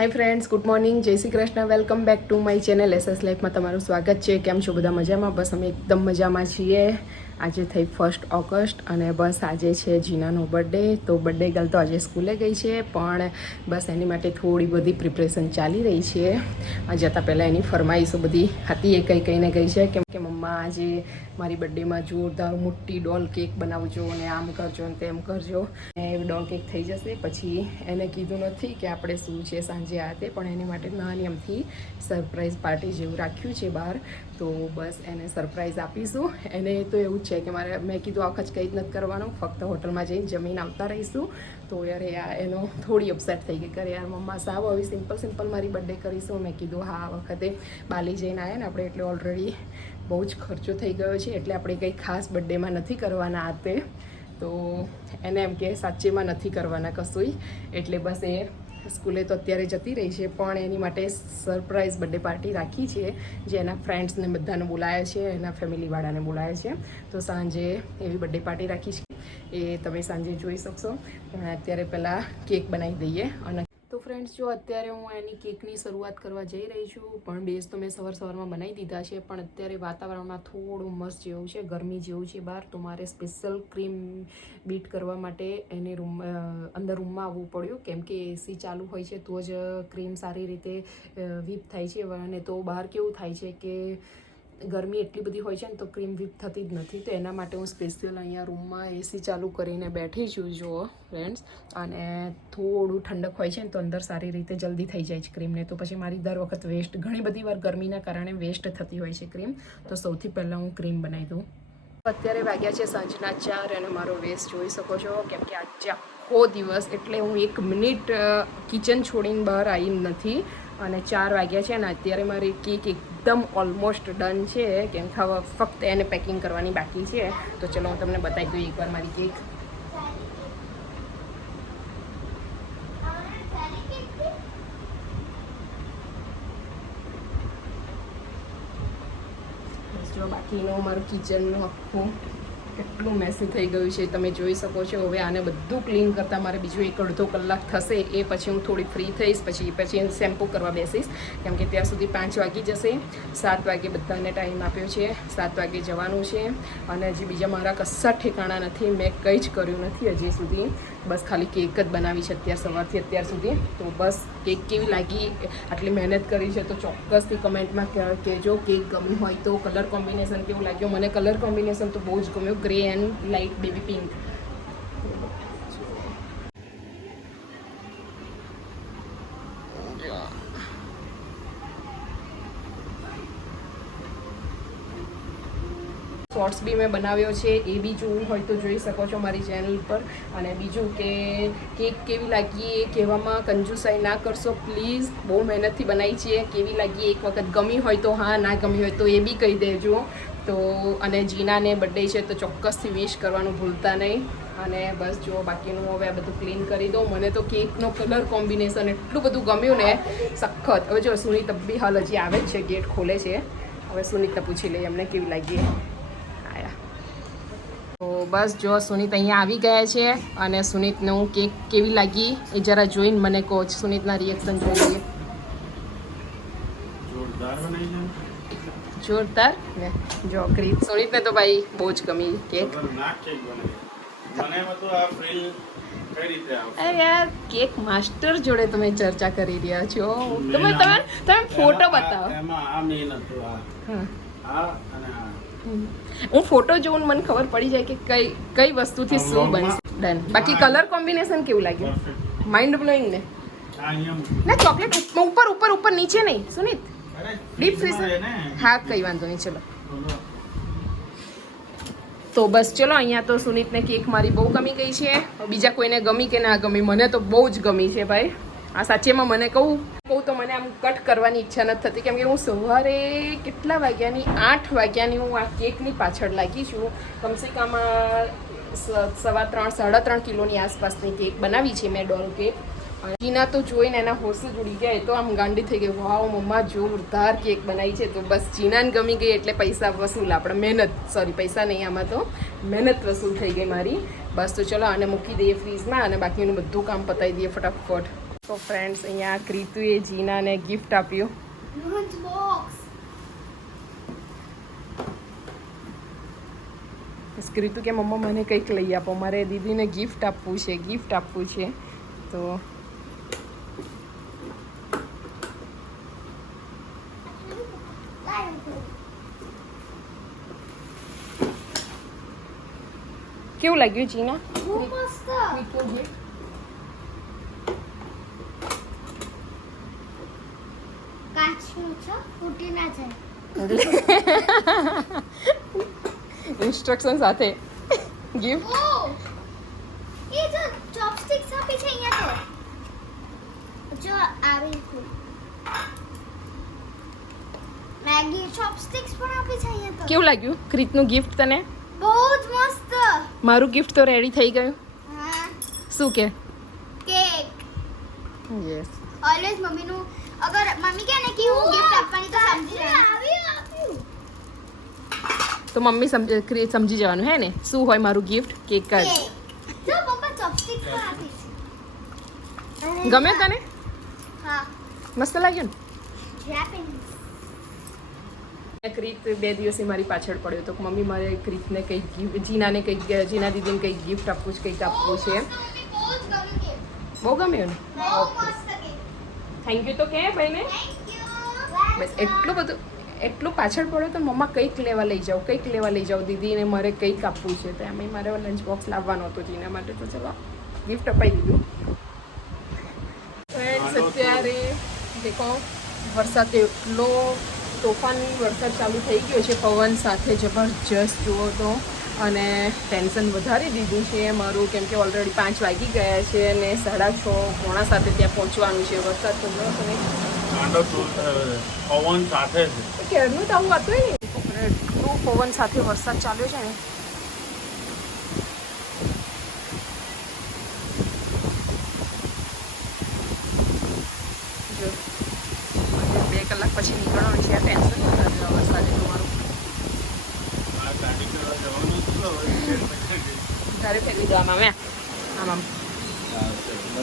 Hi friends, good morning, જય Shri Krishna. Welcome back to my channel SS લાઈફમાં તમારું સ્વાગત છે. કેમ છો બધા? મજામાં? બસ અમે એકદમ મજામાં છીએ. આજે થઈ 1 ઓગસ્ટ અને બસ આજે છે જીનાનો બર્થડે. તો બર્થડે ગર્લ તો આજે સ્કૂલે ગઈ છે, પણ બસ એની માટે થોડી બધી પ્રિપરેશન ચાલી રહી છે. જતાં પહેલાં એની ફરમાઈશો બધી હતી, એ કહીને ગઈ છે કેમ કે મમ્મા આજે મારી બર્થડેમાં જોરદાર મોટી ડોલ કેક બનાવજો અને આમ કરજો ને તેમ કરજો. એ ડોલ કેક થઈ જશે પછી એને કીધું નથી કે આપણે શું છે સાંજે આ તે, પણ એની માટે નાની અમથી સરપ્રાઈઝ પાર્ટી જેવું રાખ્યું છે બહાર. તો બસ એને સરપ્રાઈઝ આપીશું. એને તો એવું જ છે કે મેં કીધું આ વખત કંઈ જ નથી કરવાનું, ફક્ત હોટલમાં જઈને જમીને આવતા રહીશું. તો યાર એનો થોડી અપસેટ થઈ ગઈ, કરે યાર મમ્મા સાવ આવી સિમ્પલ મારી બર્થડે કરીશું. મેં કીધું હા, આ વખતે બાલી જઈને આવ્યા ને આપણે એટલે ઓલરેડી બહુ જ ખર્ચો થઈ ગયો છે, એટલે આપણે કંઈ ખાસ બર્થડેમાં નથી કરવાના આ તે. તો એને એમ કે સાચેમાં નથી કરવાના કશુંય, એટલે બસ એ સ્કૂલે તો અત્યારે જતી રહી છે, પણ એની માટે સરપ્રાઈઝ બર્થડે પાર્ટી રાખી છે, જે એના ફ્રેન્ડ્સને બધાને બોલાયા છે, એના ફેમિલીવાળાને બોલાયા છે. તો સાંજે એવી બર્થડે પાર્ટી રાખી છે, એ તમે સાંજે જોઈ શકશો. પણ અત્યારે પહેલાં કેક બનાવી દઈએ. અને તો ફ્રેન્ડ્સ, જો અત્યારે હું એની કેકની શરૂઆત કરવા જઈ રહી છું, પણ બેઝ તો મેં સવારમાં બનાવી દીધા છે. પણ અત્યારે વાતાવરણમાં થોડું મસ્ત જેવું છે, ગરમી જેવું છે બહાર, તો મારે સ્પેશિયલ ક્રીમ બીટ કરવા માટે એને અંદર રૂમમાં આવવું પડ્યું, કેમ કે એસી ચાલુ હોય છે તો જ ક્રીમ સારી રીતે વીપ થાય છે. અને તો બહાર કેવું થાય છે કે ગરમી એટલી બધી હોય છે ને તો ક્રીમ વીપ થતી જ નથી. તો એના માટે હું સ્પેશિયલ અહીંયા રૂમમાં એસી ચાલુ કરીને બેઠી છું જુઓ ફ્રેન્ડ્સ. અને થોડું ઠંડક હોય છે ને તો અંદર સારી રીતે જલ્દી થઈ જાય છે ક્રીમને. તો પછી મારી દર વખત વેસ્ટ, ઘણી બધી વાર ગરમીના કારણે વેસ્ટ થતી હોય છે ક્રીમ. તો સૌથી પહેલાં હું ક્રીમ બનાવી દઉં. અત્યારે વાગ્યા છે સાંજના 4 અને મારો વેસ્ટ જોઈ શકો છો, કેમ કે આજે આખો દિવસ એટલે હું 1 મિનિટ કિચન છોડીને બહાર આવી નથી. અને 4 વાગ્યા છે ને અત્યારે મારી કેક એકદમ ઓલમોસ્ટ ડન છે, કેમ કે હવે ફક્ત એને પેકિંગ કરવાની બાકી છે. તો ચલો હું તમને બતાવી દઉં એકવાર મારી કેક. જો બાકીનું મારું કિચનનું આખું કેટલું મેસી થઈ ગયું છે તમે જોઈ શકો છો. હવે આને બધું ક્લીન કરતાં મારે બીજો 1-1.5 કલાક થશે. એ પછી હું થોડી ફ્રી થઈશ, પછી શેમ્પૂ કરવા બેસીશ, કેમ કે ત્યાં સુધી 5 વાગી જશે. 7 વાગે બધાને ટાઈમ આપ્યો છે, 7 વાગે જવાનું છે. અને હજી બીજા મારા કશા ઠેકાણા નથી, મેં કંઈ જ કર્યું નથી હજી સુધી. બસ ખાલી કેક જ બનાવી છે અત્યાર સવારથી અત્યાર સુધી. તો બસ કેક કેવી લાગી, આટલી મહેનત કરી છે તો ચોક્કસથી કમેન્ટમાં કહેજો. કેક ગમી હોય તો કલર કોમ્બિનેશન કેવું લાગ્યું. મને કલર કોમ્બિનેશન તો બહુ જ ગમ્યું, grey and light baby pink. Shorts બી મેં બનાવ્યો છે, એ બી જોવું હોય તો જોઈ શકો છો મારી ચેનલ પર. અને બીજું કે કેક કેવી લાગી એ કહેવામાં કંજુસાઈ ના કરશો પ્લીઝ. બહુ મહેનતથી બનાવી છે. કેવી લાગી એક વખત ગમી હોય તો હા, ના ગમી હોય તો એ બી કહી દેજો. તો અને જીનાને બર્થડે છે તો ચોક્કસથી વિશ કરવાનું ભૂલતા નહીં. અને બસ જો બાકીનું હવે આ બધું ક્લીન કરી દઉં. મને તો કેકનો કલર કોમ્બિનેશન એટલું બધું ગમ્યું ને, સખત. હવે જો સુનીતા બી હાલ હજી આવે જ છે, ગેટ ખોલે છે. હવે સુનીતા પૂછી લઈએ એમને કેવી લાગી. તો બસ જો સુનીત અહીંયા આવી ગયા છે, અને સુનીતનું કેક કેવી લાગી એ જરા જોઈને મને કહો. સુનીતના રિએક્શન જોઈએ. જોરદાર ને જો ક્રીમ. સુનીતને તો ભાઈ બહુ જ ગમી કેક. અરે યાર, કેક માસ્ટર જોડે તમે ચર્ચા કરી રહ્યા છો. તમે ફોટો બતાવો. હું ફોટો જોઉં મને ખબર પડી જાય કે કઈ વસ્તુથી શું બનશે. ડન. બાકી કલર કોમ્બિનેશન કેવું લાગ્યું? માઇન્ડ બ્લોઈંગ ને. ના ચોકલેટ ઉપર નીચે નહીં સુનીત, ડીપ ફ્રીઝ. હા કંઈ વાંધો નહીં, ચલો. તો બસ ચલો, અહીંયા તો સુનીતને કેક મારી બહુ ગમી ગઈ છે. બીજા કોઈને ગમી કે ના ગમી, મને તો બહુ જ ગમી છે ભાઈ. આ સાચેમાં મને કહું તો મને આમ કટ કરવાની ઈચ્છા નથી થતી, કેમ કે હું સવારે કેટલા વાગ્યાની 8 વાગ્યાની હું આ કેકની પાછળ લાગી છું. કમસે કમ 3.5 કિલોની આસપાસની કેક બનાવી છે મેં, ડોલ કેક. જીના તો જોઈને એના હોશ જ ઉડી ગયા. એ તો આમ ગાંડી થઈ ગઈ, વાવ મમ્મા જોરદાર કેક બનાવી છે. તો બસ જીનાને ગમી ગઈ એટલે પૈસા વસૂલ. આપણે પૈસા નહીં, આમાં તો મહેનત વસૂલ થઈ ગઈ મારી. બસ તો ચલો આને મૂકી દઈએ ફ્રીઝમાં, અને બાકીનું બધું કામ પતાવી દઈએ ફટાફટ. તો ફ્રેન્ડ્સ અહીંયા ક્રિતુએ જીનાને ગિફ્ટ આપ્યું. Lunch box. ક્રિતુ કે મમ્મા મને કંઈક લઈ આપો, મારે દીદીને ગિફ્ટ આપવું છે. તો કેવું લાગ્યું જીના? બહુ મસ્ત. ક્રિતુ ગિફ્ટ કાચનું છે, ફૂટી ના જાય. ઇન્સ્ટ્રક્શન સાથે ગિફ્ટ. ઓ એ જો ચોપસ્ટિક્સ આપી છે અહીંયા તો જો આવી ફૂલ મેગી ચોપસ્ટિક્સ પણ આપી છે અહીંયા તો. કેવું લાગ્યું ક્રિતનું ગિફ્ટ તને? બહુ જ મસ્ત. મારું ગિફ્ટ તો રેડી થઈ ગયું. હા, શું કે? કેક. યસ. ઓલવેઝ મમ્મીનું અગર મમ્મી કહે ને કે હું ગિફ્ટ આપવાની તો સમજી જાય. તો મમ્મી સમજી જવાનું હે ને શું હોય મારું ગિફ્ટ? કેક જ. જો પપ્પા ચોપસ્ટિક્સ પણ આપી છે. ગમે તને? હા, મસ્ત લાગ્યું ને? હેપીનેસ. ક્રિત 2 દિવસથી મારી પાછળ પડ્યો તો મમ્મી મારે ક્રિતને કંઈક ગિફ્ટ, જીના દીદીને કંઈક ગિફ્ટ આપવું છે, કંઈક આપવું છે. બહુ ગમ્યું ને? થેન્ક યુ તો કે ભાઈને. બસ એટલું પાછળ પડ્યો તો મમ્મા કંઈક લેવા લઈ જાઓ દીદીને મારે કંઈક આપવું છે. તો એમાં મારે લંચ બોક્સ લાવવાનો હતો જીના માટે. તો ચલો ગિફ્ટ અપાઈ દીધું. ફ્રેન્ડ્સ અત્યારે દેખો વરસાદ એટલો તોફાની વરસાદ ચાલુ થઈ ગયો છે, પવન સાથે જબરજસ્ત જુઓ તો. અને ટેન્શન વધારી દીધું છે મારું, કેમ કે ઓલરેડી 5 વાગી ગયા છે અને 6:30 પોણા 7 ત્યાં પહોંચવાનું છે. વરસાદ તો જો તમે પવન સાથે ક્યારનું તો આવું હતું ને, એટલું પવન સાથે વરસાદ ચાલ્યો છે ને. જો 2 કલાક પછી નીકળવાનું છે. આ ટેન્શન નથી વરસાદે તમારું. તારે ફેરવી દેવામાં મેં આમ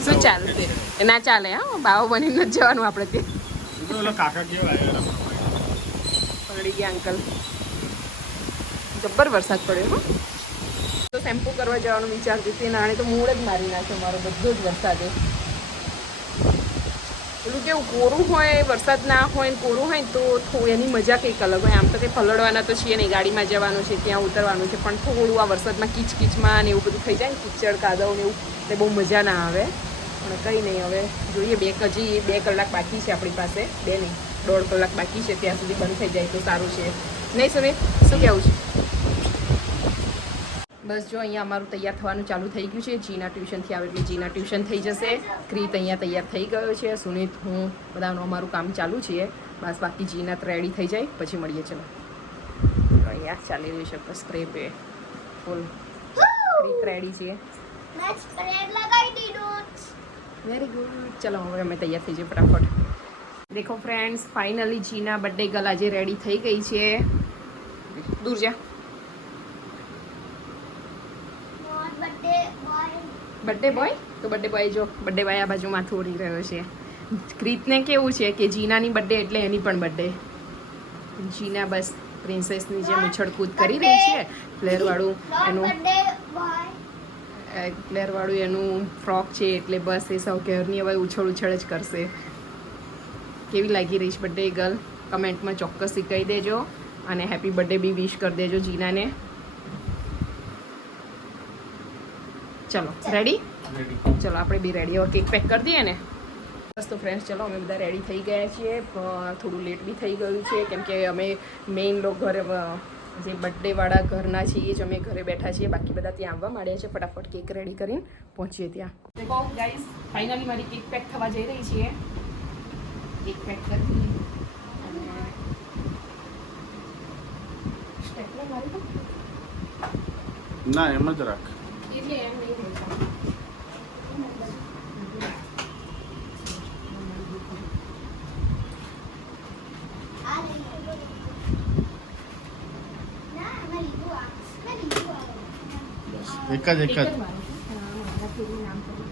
શું ચાલશે? ના ચાલે. હા, બાવો બનીને જ જવાનું આપણે તે. કાકા કેવા પકડી ગયા અંકલ. જબ્બર વરસાદ પડ્યો. હા, તો શેમ્પુ કરવા જવાનું વિચારતી હતી ને આણે તો મૂળ જ મારી નાખ્યો મારો બધો જ વરસાદે. પેલું કેવું કોરું હોય, વરસાદ ના હોય ને કોરું હોય ને તો એની મજા કંઈક અલગ હોય. આમ તો કંઈ પલળવાના તો છીએ નહીં, ગાડીમાં જવાનું છે, ત્યાં ઉતરવાનું છે. પણ થોડું આ વરસાદમાં કીચકીચમાં ને એવું બધું થઈ જાય ને, કિચડ કાદવ ને એવું, એટલે બહુ મજા ના આવે. પણ કંઈ નહીં, હવે જોઈએ. 2 કલાક બાકી છે આપણી પાસે. 2 નહીં, 1.5 કલાક બાકી છે. ત્યાં સુધી બંધ થઈ જાય તો સારું છે. નહીં સુનિલ, શું કહેવું છે? બસ જો અહીંયા અમારું તૈયાર થવાનું ચાલુ થઈ ગયું છે. જીના ટ્યુશનથી આવે એટલે જીના ટ્યુશન થઈ જશે. ક્રિત અહીંયા તૈયાર થઈ ગયો છે. સુનિત, હું બધાનું અમારું કામ ચાલુ છે. બસ બાકી જીના રેડી થઈ જાય પછી મળીએ. ચલો અહીંયા ચાલી રહ્યું છે સ્પ્રે પે ફૂલ. ક્રિત રેડી છે. Very good. ચલો હવે અમે તૈયાર થઈ જઈએ ફટાફટ. દેખો ફ્રેન્ડ્સ, ફાઇનલી જીના બર્થડે ગર્લ આજે રેડી થઈ ગઈ છે. દૂર જા. બર્થડે બોય તો બર્થડે બોય જો બર્થડે બોય આ બાજુ માથું ઓળી રહ્યો છે. ક્રિતને કેવું છે કે જીનાની બર્થડે એટલે એની પણ બર્થડે. જીના બસ પ્રિન્સેસની જેમ ઉછળકૂદ કરી રહી છે. ફ્લેરવાળું એનું ફ્રોક છે એટલે બસ એ સૌ ઘરની હવે ઉછળ જ કરશે. કેવી લાગી રહી છે બર્થડે ગર્લ? કમેન્ટમાં ચોક્કસથી કહી દેજો અને હેપી બર્થડે બી વિશ કરી દેજો જીનાને. ચલો રેડી? ચલો આપણે બી રેડી. હવે કેક પેક કરી દઈએ ને. બસ તો ફ્રેન્ડ્સ ચલો અમે બધા રેડી થઈ ગયા છીએ. થોડું લેટ બી થઈ ગયું છે કેમ કે અમે મેઇન લોકો ઘરે જે બર્થડેવાળા ઘરના છીએ જ અમે ઘરે બેઠા છીએ. બાકી બધા ત્યાં આવવા માંડ્યા છે. ફટાફટ કેક રેડી કરીને પહોંચીએ ત્યાં. દેખો ગાઈસ, ફાઇનલી મારી કેક પેક થવા જઈ રહી છે. કેક પેક કરી સ્ટેપલર મારી દો. ના એમ જ રાખ. એટલે એમ નહીં હોય. એક જ મારું. હા, મારા પૂરું નામ કરી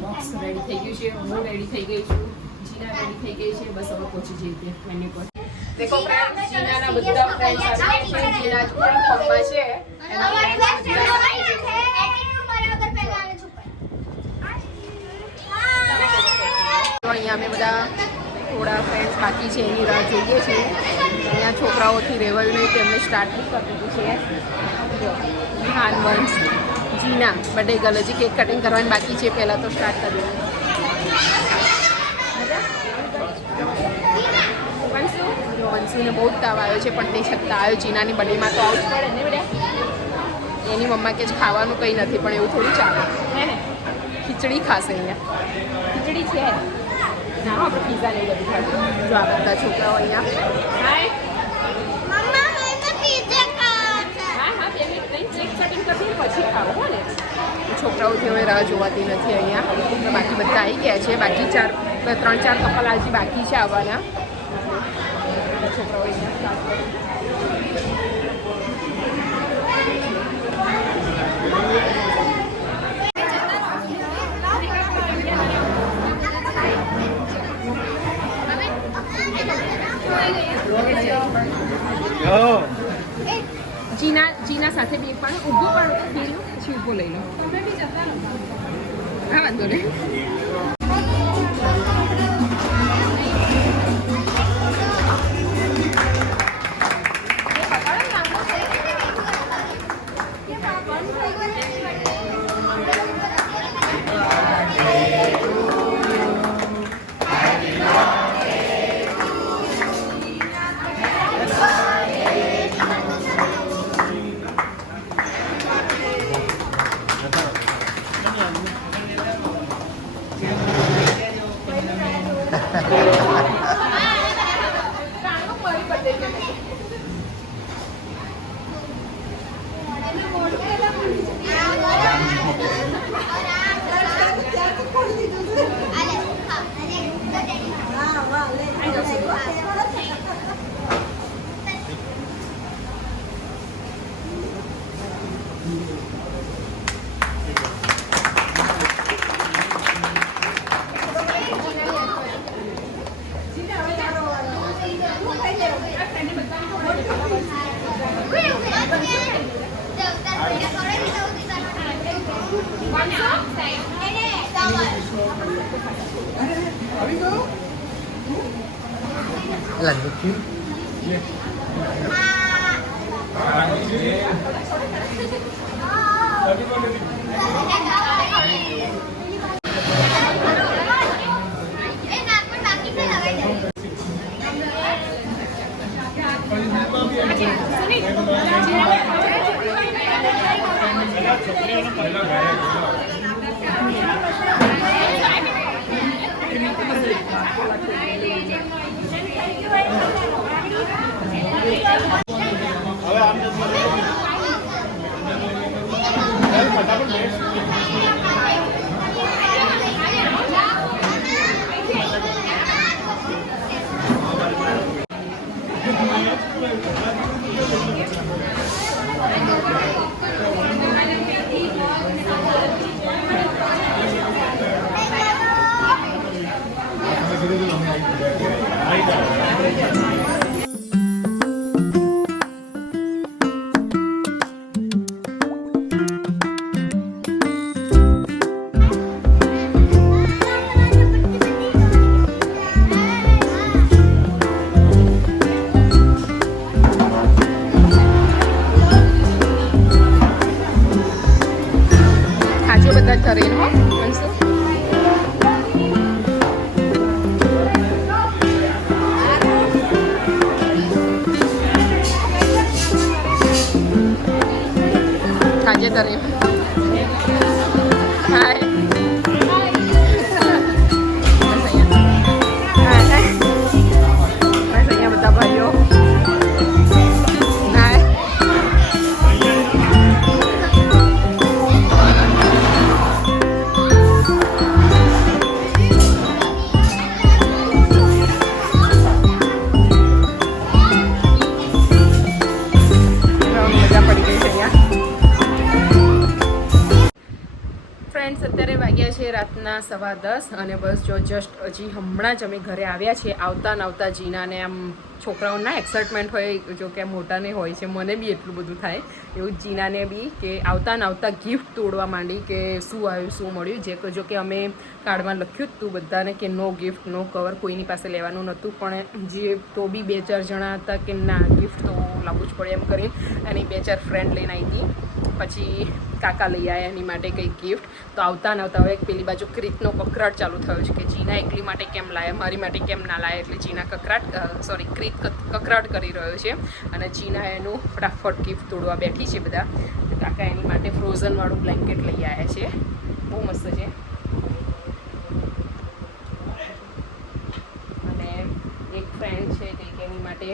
બોક્સ રેડી થઈ ગયું છે, હું રેડી થઈ ગઈ છું, જીના રેડી થઈ ગઈ છે. બસ હવે પહોંચી જઈએ મેન્યુ પર. દેખો ફ્રેન્ડ્સ, જીનાના બધા ફ્રેન્ડ્સ આવી ગયા છે. જીના પણ ફોર્મમાં છે. એના friends બધા આવી ગયા છે. તો અહીંયા અમે બધા થોડા ફ્રેન્ડ્સ બાકી છે એની રાહ જોઈએ છીએ. અહીંયા છોકરાઓથી રહેવાયું નહીં, તેમને સ્ટાર્ટ બી કરી દીધું છે. જો વિહાન વંશ જીના બર્થડે ગર્લ, હજી કેક કટિંગ કરવાની બાકી છે. પહેલાં તો સ્ટાર્ટ કરી વંશુને બહુ જ તાવ આવ્યો છે, પણ તે છતાં આવ્યો. જીનાની બર્થડેમાં તો આવું જ પડે ને બેટા. એની મમ્મા કે ખાવાનું કંઈ નથી, પણ એવું થોડું ચાલે હે ને. ખીચડી ખાશે અહીંયા, ખીચડી છે ના, આપણે પીઝા નહીં બધું ખાશું. જો આ બધા છોકરાઓ અહીંયા. હાય પછી ખાઓ હો ને. છોકરાઓથી હવે રાહ જોવાતી નથી અહીંયા. બાકી બધા આવી ગયા છે. બાકી 3-4 કપલ હજી બાકી છે આવવાના. છોકરાઓ અહીંયા સ્ટાર્ટ કરે. જીના સાથે બી પણ ઊભો પણ પછી ઊભો લઈ લો. હા વાંધો નહીં. Karin ho? Gusto? Kaja Karin. Hai. Rasanya betapa yo. મજા પડી ગઈ છે અહીંયા. રાતના 10:15 અને બસ જો જસ્ટ હજી હમણાં જ અમે ઘરે આવ્યા છીએ. આવતા જીનાને આમ છોકરાઓના એક્સાઇટમેન્ટ હોય, જો કે મોટાને હોય છે, મને બી એટલું બધું થાય એવું જ જીનાને બી, કે આવતા ગિફ્ટ તોડવા માંડી કે શું આવ્યું શું મળ્યું. જે જો કે અમે કાર્ડમાં લખ્યું જ હતું બધાને કે નો ગિફ્ટ નો કવર, કોઈની પાસે લેવાનું નહોતું, પણ જે તો બી 2-4 જણા હતા કે ના ગિફ્ટ તો લાવવું જ પડે એમ કરીને એની 2-4 ફ્રેન્ડ લઈને આવી હતી. પછી કાકા લઈ આવ્યા એની માટે કંઈ ગિફ્ટ. તો આવતા હવે પેલી બાજુ ક્રીતનો કકરાટ ચાલુ થયો છે કે જીના એકલી માટે કેમ લાયા, મારી માટે કેમ ના લાયા. એટલે જીના ક્રીત કકરાટ કરી રહ્યો છે અને જીના એનું ફટાફટ ગિફ્ટ તોડવા બેઠી છે બધા. કાકા એની માટે ફ્રોઝનવાળું બ્લેન્કેટ લઈ આવ્યા છે, બહુ મસ્ત છે. અને એક ફ્રેન્ડ છે કંઈક એની માટે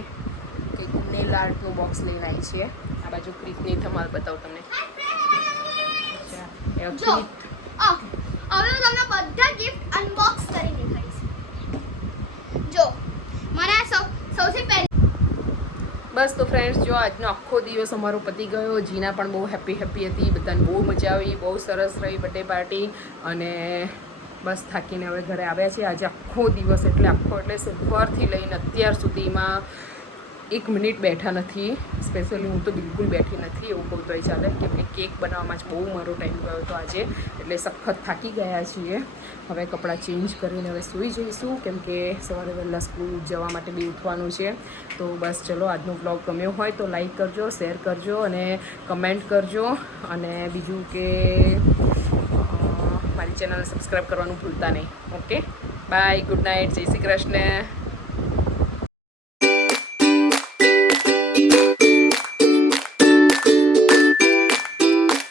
કંઈક નેલ આર્ટનું બોક્સ લઈને આવી છે. આ બાજુ ક્રીતની ધમાલ બતાવું તમને. જો હવે હું તમને બધા ગિફ્ટ અનબોક્સ કરી દેખાડીશ. જો મને આ સૌથી પહેલી બસ તો ફ્રેન્ડ્સ, જો આજનો આખો દિવસ અમારો પતી ગયો. જીના પણ બહુ હેપી હતી, બધાને બહુ મજા આવી, બહુ સરસ રહી બર્થડે પાર્ટી. અને બસ થાકીને હવે ઘરે આવ્યા છીએ. આજે આખો દિવસ એટલે સવારથી લઈને અત્યાર સુધીમાં 1 મિનિટ બેઠા નથી. સ્પેશિયલી હું તો બિલકુલ બેઠી નથી એવું કહું તોય ચાલે, કેમ કે કેક બનાવવામાં જ બહુ મારો ટાઈમ ગયો હતો આજે. એટલે સખત થાકી ગયા છીએ. હવે કપડાં ચેન્જ કરીને હવે સૂઈ જઈશું, કેમ કે સવારે વહેલા સ્કૂલ જવા માટે બી ઉઠવાનું છે. તો બસ ચલો, આજનો વ્લોગ ગમ્યો હોય તો લાઈક કરજો, શેર કરજો અને કમેન્ટ કરજો. અને બીજું કે મારી ચેનલ સબસ્ક્રાઈબ કરવાનું ભૂલતા નહીં. ઓકે, બાય, ગુડ નાઇટ, જય શ્રી કૃષ્ણ.